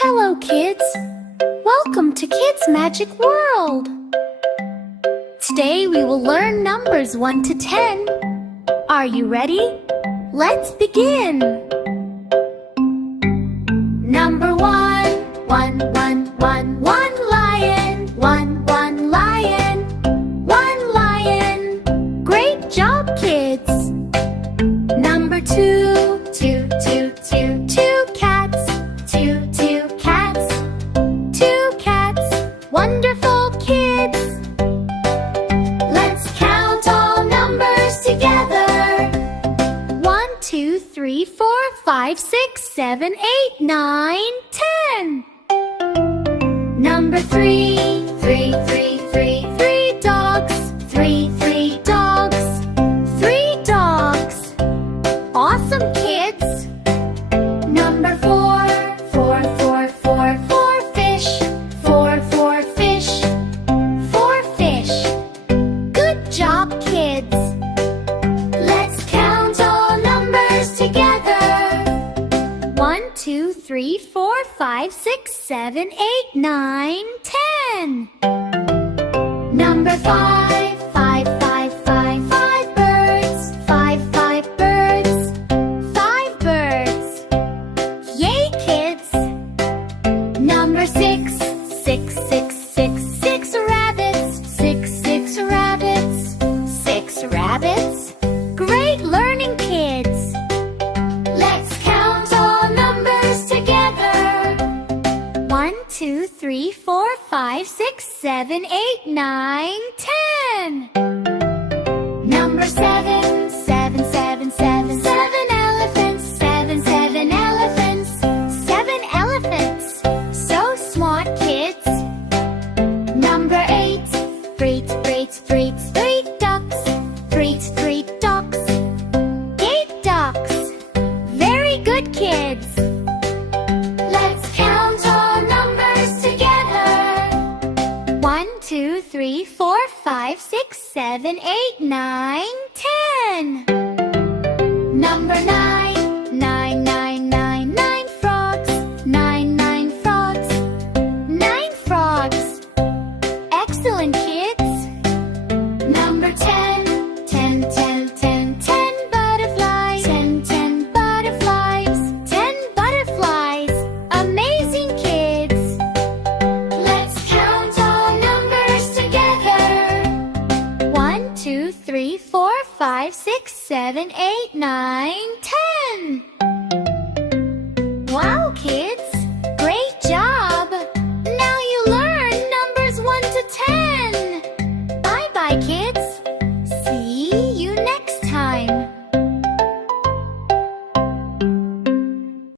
Hello, kids! Welcome to Kids Magic World! Today we will learn numbers 1 to 10. Are you ready? Let's begin! Number 1, 1, 1, 1, 1 lion, 1, 1 lion, 1 lion. Great job, kids! Number 2, 2, 2, 2, 2 cats, 2, 2 cats, 2 cats. Wonderful, kids! Let's count all numbers together. 1, 2, 3, 4, 5, 6, 7, 8, 9, 10. Number 3, 3, 3, 3, 3 dogs, 3, 3 dogs, 3 dogs. Awesome, kids! Number 4, 4, 4, 4, 4 fish, 4, 4 fish, 4 fish. Good job, kids! Let's count all numbers together. 1, 2, 3, 4, 5, 6, 7, 8, 9, 10. Number 5, 5, 5, 5, 5 birds, 5, 5 birds, 5 birds. Yay, kids! Number 6, 6, 6, 6, 6 rabbits, 6, 6 rabbits, 6 rabbits. Great learning, kids! Let's count all numbers together. 1, 2, 3, 4, 5, 6, 7, 8, 9, 10. Number 7, 7, 7, 7, 7 elephants, 7, 7 elephants, 7 elephants. So smart, kids! Number 8, 3, 3, 3, 3 ducks, 3, 3 ducks, 8 ducks. Very good, kids! Let's count all numbers together. 1, 2, 3, 4, 5, 6, 7, 8, 9, 10. Number 9, 9, 9, 9, 9 frogs, 9, 9 frogs, 9 frogs. Excellent, kids! Number 10, 10, 10, 10, 10 butterflies, 10, 10 butterflies, 10 butterflies. Amazing, kids! Let's count all numbers together. 1, 2, 3, 4, 5, 6, 7, 8, 9,